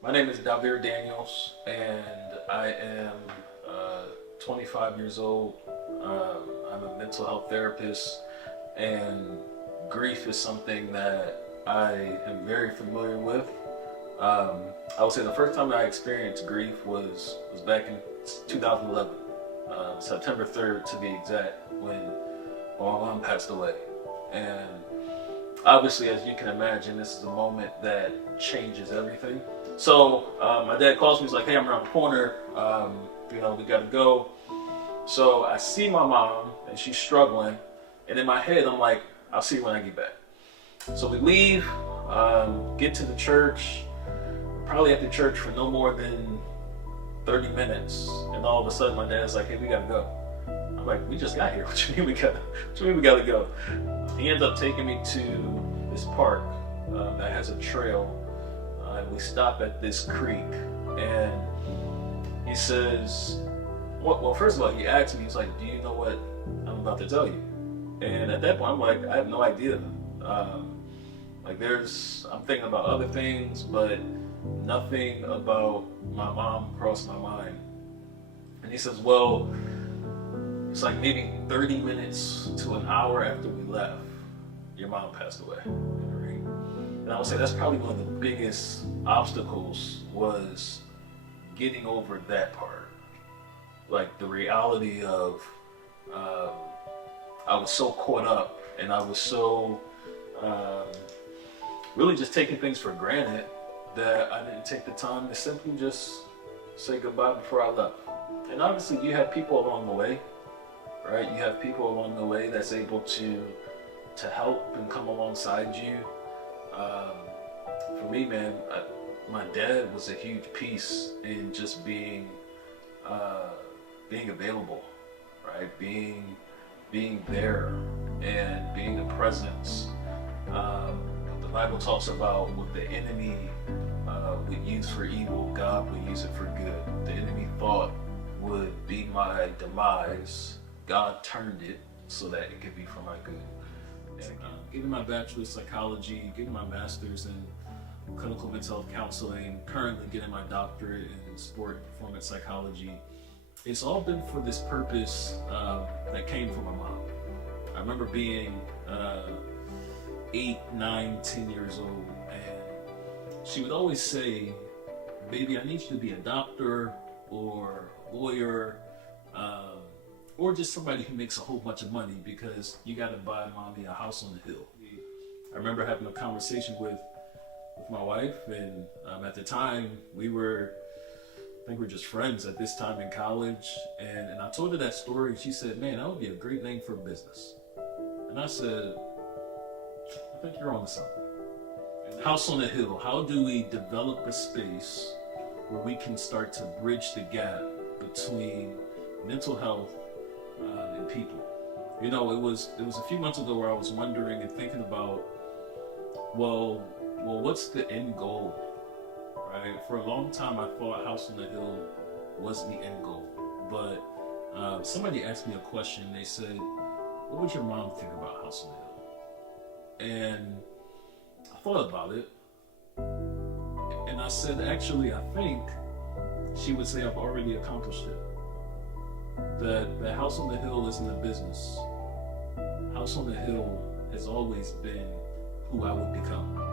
My name is Davir Daniels, and I am 25 years old. I'm a mental health therapist, and grief is something that I am very familiar with. Um, I would say the first time I experienced grief was back in 2011, September 3rd to be exact, when my mom passed away. And obviously, as you can imagine, this is a moment that changes everything. So my dad calls me. He's like, "Hey, I'm around the corner. We got to go." So I see my mom, and she's struggling. And in my head, I'm like, "I'll see you when I get back." So we leave, get to the church. Probably at the church for no more than 30 minutes, and all of a sudden, my dad's like, "Hey, we gotta go." I'm like, "We just got here. What you mean we gotta? What you mean we gotta go?" He ends up taking me to this park that has a trail. And we stop at this creek, and he says, well, first of all, he asked me, he's like, "Do you know what I'm about to tell you?" And at that point, I'm like, "I have no idea." Um, I'm thinking about other things, but nothing about my mom crossed my mind. And he says, "Well, it's like maybe 30 minutes to an hour after we left, your mom passed away." And I would say that's probably one of the biggest obstacles was getting over that part. Like the reality of um, I was so caught up and I was so um, really just taking things for granted that I didn't take the time to simply just say goodbye before I left. And obviously, you have people along the way, right? You have people along the way that's able to help and come alongside you. Um, for me, man, my dad was a huge piece in just uh, being available, right? Being there and being a presence. Um, the Bible talks about what the enemy would use for evil, God would use it for good. The enemy thought would be my demise. God turned it so that it could be for my good. And getting my bachelor's psychology, getting my master's in clinical mental health counseling, currently getting my doctorate in sport and performance psychology. It's all been for this purpose that came from my mom. I remember being 8, 9, 10 years old, and she would always say, "Baby, I need you to be a doctor or a lawyer, um, or just somebody who makes a whole bunch of money because you got to buy mommy a house on the hill." I remember having a conversation with my wife, and at the time I think we were just friends at this time in college, and I told her that story, and she said, "Man, that would be a great name for a business." And I said, "I think you're on to something." House on the Hill, how do we develop a space where we can start to bridge the gap between mental health and people? It was a few months ago where I was wondering and thinking about, well, what's the end goal, right? For a long time, I thought House on the Hill was the end goal, but somebody asked me a question. They said, "What would your mom think about House on the Hill?" And I thought about it, and I said, "Actually, I think she would say I've already accomplished it. That the House on the Hill isn't a business. House on the Hill has always been who I would become."